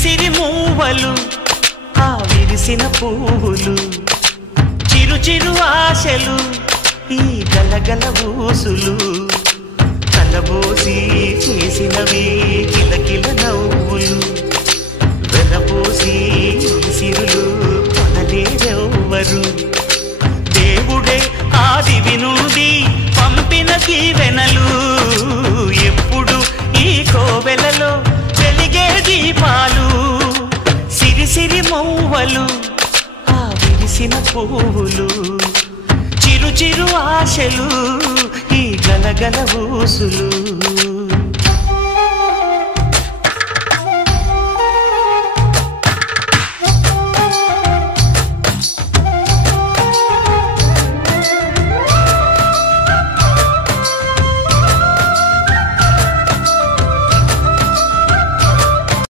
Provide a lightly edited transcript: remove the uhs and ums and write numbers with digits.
సిరి మూవలు ఆ విరిసిన పువ్వులు చిరు చిరు ఆశలు ఈ గలగల ఊసులు కలబోసి చేసినవి కిలకిల నవ్వులు వెలబోసి సిరులు కొనలేరెవ్వరు దేవుడే ఆదివి నుండి పంపిన దీవెనలు ఎప్పుడు ఈ కోవెలలో వెలిగే దీపాలు సిరి సిరి మౌవలు ఆ విరిసిన పువ్వులు చిరు చిరు ఆశలు ఈ గలగల ఊసులు